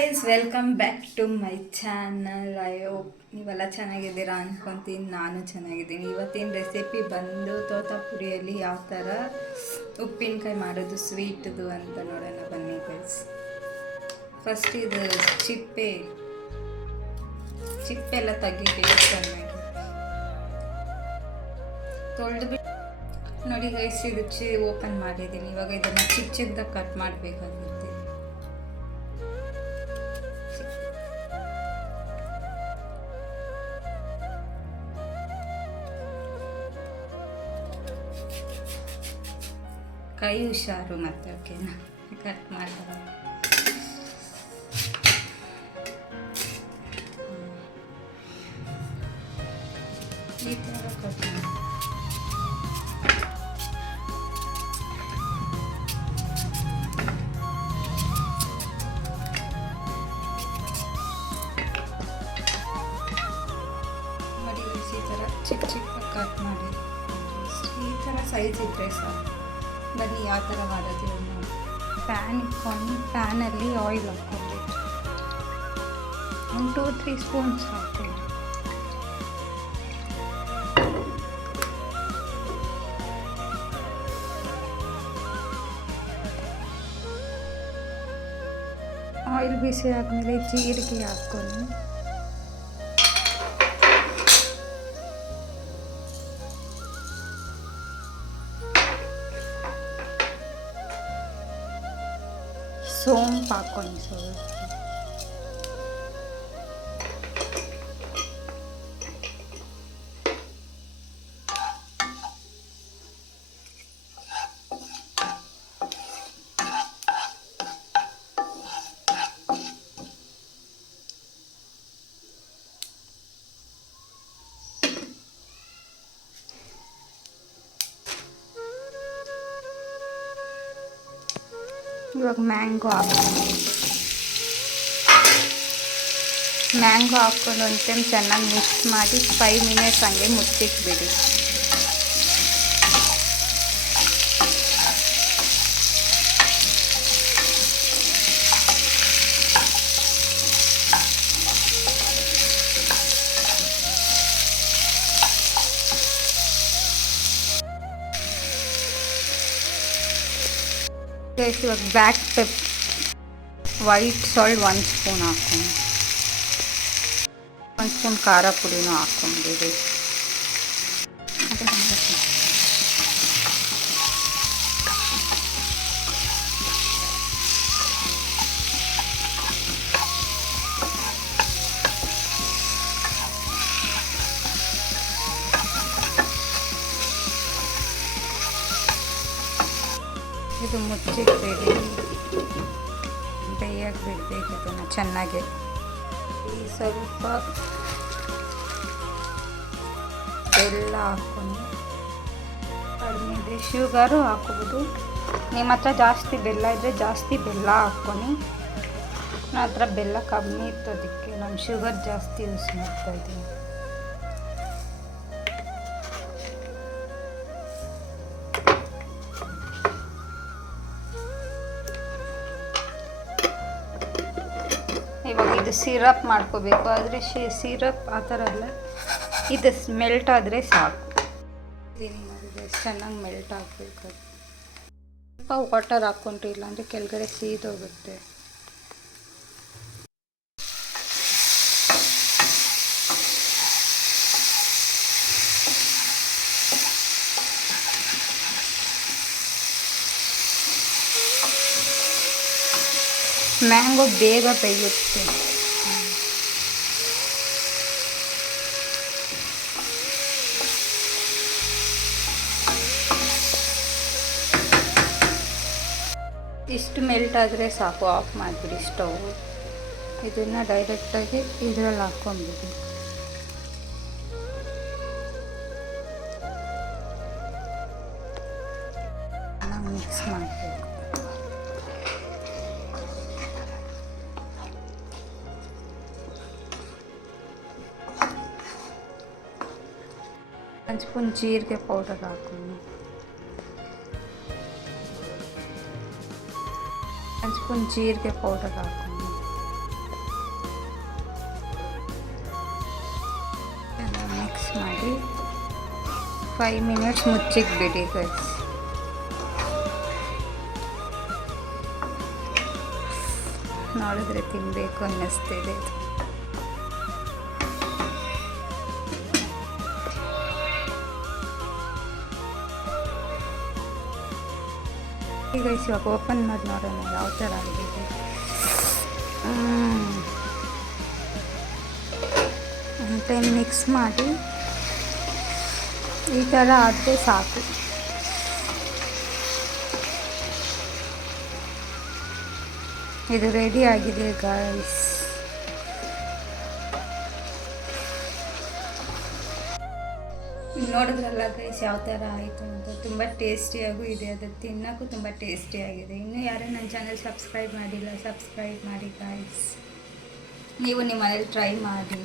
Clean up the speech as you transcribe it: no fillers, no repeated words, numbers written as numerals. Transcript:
Guys, welcome back to my channel. I hope ನೀವೆಲ್ಲ ಚೆನ್ನಾಗಿದ್ದೀರಾ ಅಂದ್ಕೊತೀನಿ. ನಾನು ಚೆನ್ನಾಗಿದ್ದೀನಿ. ಇವತ್ತಿನ ರೆಸಿಪಿ ಬಂದು ತೋತಾಪುರಿಯಲ್ಲಿ ಯಾವ ಥರ ಉಪ್ಪಿನಕಾಯಿ ಮಾಡೋದು ಸ್ವೀಟ್ದು ಅಂತ ನೋಡೋಣ ಬನ್ನಿ ಗೈಸ್. ಫಸ್ಟ್ ಇದು ಚಿಪ್ಪೆ ಎಲ್ಲ ತೆಗಿಬೇಕು, ಚೆನ್ನಾಗಿ ತೊಳೆದ್ಬಿಟ್ಟು ನೋಡಿ ಗೈಸ್. ಇದು ಓಪನ್ ಮಾಡಿದ್ದೀನಿ. ಇವಾಗ ಇದನ್ನು ಚಿಕ್ಕ ಚಿಕ್ಕದಾಗಿ ಕಟ್ ಮಾಡಬೇಕಾಗುತ್ತೆ. ಕೈ ಹುಷಾರು ಮತ್ತೆ, ಓಕೆನಾ? ಕಟ್ ಮಾಡ್ತಾರೆ. ಈ ಥರ ಕಟ್ ಮಾಡಿ ನೋಡಿ. ಈ ಥರ ಚಿಕ್ಕ ಚಿಕ್ಕ ಕಟ್ ಮಾಡಿ. ಈ ಥರ ಸೈಜ್ ಇದ್ದರೆ ಸಾಕು. ಬನ್ನಿ ಯಾವ ಥರ ಮಾಡೋದು ನೋಡಿ. ಪ್ಯಾನ್ ಇಟ್ಕೊಂಡು ಪ್ಯಾನಲ್ಲಿ ಆಯಿಲ್ ಹಾಕ್ಕೊಳ್ಬೇಕು. ಒಂದು 2-3 ಸ್ಪೂನ್ಸ್ ಹಾಕ್ಕೊಳ್ಳಿ. ಆಯಿಲ್ ಬಿಸಿ ಆದಮೇಲೆ ಜೀರಿಗೆ ಹಾಕ್ಕೊಂಡು ಸೋಂಪು ಹಾಕ್ಕೊಂಡು ಸ್ವಲ್ಪ. ಇವಾಗ ಮ್ಯಾಂಗೋ ಹಾಕ್ಕೊಂಡು ಒಂದು ಟೈಮ್ ಚೆನ್ನಾಗಿ ಮಿಕ್ಸ್ ಮಾಡಿ 5 ಮಿನಿಟ್ಸ್ ಹಂಗೆ ಮುಚ್ಚಿಟ್ಬಿಡಿ. ಇವಾಗ ಬ್ಲ್ಯಾಕ್ ವೈಟ್ ಸಾಲ್ಟ್ 1 ಸ್ಪೂನ್ ಹಾಕ್ಕೊಂಡು, 1 ಸ್ಪೂನ್ ಖಾರ ಪುಡಿನೂ ಹಾಕ್ಕೊಂಡಿರಿ. ಇದು ಮುಚ್ಚಿಟ್ಬೇಡಿ, ಬೇಯಕ್ಕೆ ಬಿಡಬೇಕು ಇದನ್ನು ಚೆನ್ನಾಗಿ. ಸ್ವಲ್ಪ ಬೆಲ್ಲ ಹಾಕ್ಕೊಂಡು, ಕಡಿಮೆ ಇದ್ದರೆ ಶುಗರು ಹಾಕ್ಬೋದು. ನಿಮ್ಮ ಹತ್ರ ಜಾಸ್ತಿ ಬೆಲ್ಲ ಇದ್ದರೆ ಜಾಸ್ತಿ ಬೆಲ್ಲ ಹಾಕ್ಕೊಂಡು. ನನ್ನ ಹತ್ರ ಬೆಲ್ಲ ಕಮ್ಮಿ ಇತ್ತು, ಅದಕ್ಕೆ ನಾನು ಶುಗರ್ ಜಾಸ್ತಿ ಯೂಸ್ ಮಾಡ್ತಾಯಿದ್ದೀನಿ. ಇವಾಗ ಇದು ಸಿರಪ್ ಮಾಡ್ಕೋಬೇಕು. ಆದರೆ ಸಿರಪ್ ಆ ಥರ ಅಲ್ಲ, ಇದು ಮೆಲ್ಟ್ ಆದರೆ ಸಾಕು. ಮಾಡಿದ್ರೆ ಚೆನ್ನಾಗಿ ಮೆಲ್ಟ್ ಆಗಬೇಕು. ಸ್ವಲ್ಪ ವಾಟರ್ ಹಾಕ್ಕೊಂಡ್ರೆ ಇಲ್ಲಾಂದರೆ ಕೆಳಗಡೆ ಸೀದೋಗುತ್ತೆ. ಮ್ಯಾಂಗೋ ಬೇಗ ಬೇಯುತ್ತೆ. ಇಷ್ಟು ಮೆಲ್ಟ್ ಆದರೆ ಸಾಕು, ಆಫ್ ಮಾಡಿಬಿಡಿ ಸ್ಟವ್. ಇದನ್ನು ಡೈರೆಕ್ಟಾಗಿ ಇದರಲ್ಲಿ ಹಾಕ್ಕೊಂಡ್ಬಿಡಿ. ಮಿಕ್ಸ್ ಮಾಡಬೇಕು. ಒಂದು ಸ್ಪೂನ್ ಜೀರಿಗೆ ಪೌಡರ್ ಹಾಕೊಂಡು, ಒಂದು ಸ್ಪೂನ್ ಜೀರಿಗೆ ಪೌಡರ್ ಹಾಕೊಂಡು, 5 ಮಿನಿಟ್ಸ್ ಮುಚ್ಚಿಕ್ಬಿಡಿ ಗೈಸ್. ನೋಡಿದ್ರೆ ತಿನ್ನಬೇಕು ಅನ್ನಿಸ್ತಿದೆ. ಈಗ ಇವಾಗ ಓಪನ್ ಮಾಡಿ ನೋಡೋಣ ಯಾವ ಥರ ಆಗಿದೆ. ಟೈಮ್ ಮಿಕ್ಸ್ ಮಾಡಿ ಈ ಥರ ಆದರೆ ಸಾಕು. ಇದು ರೆಡಿ ಆಗಿದೆ ಗೈಸ್. ನೋಡಿದ್ರಲ್ಲ ಗೈಸ್ ಯಾವ ಥರ ಆಯಿತು ಅಂತ. ತುಂಬ ಟೇಸ್ಟಿಯಾಗೂ ಇದೆ, ಅದು ತಿನ್ನೋಕ್ಕೂ ತುಂಬ ಟೇಸ್ಟಿಯಾಗಿದೆ. ಇನ್ನೂ ಯಾರು ನನ್ನ ಚಾನಲ್ ಸಬ್ಸ್ಕ್ರೈಬ್ ಮಾಡಿಲ್ಲ, ಸಬ್ಸ್ಕ್ರೈಬ್ ಮಾಡಿ ಗೈಸ್. ನೀವು ನಿಮ್ಮ ಮನೇಲಿ ಟ್ರೈ ಮಾಡಿ.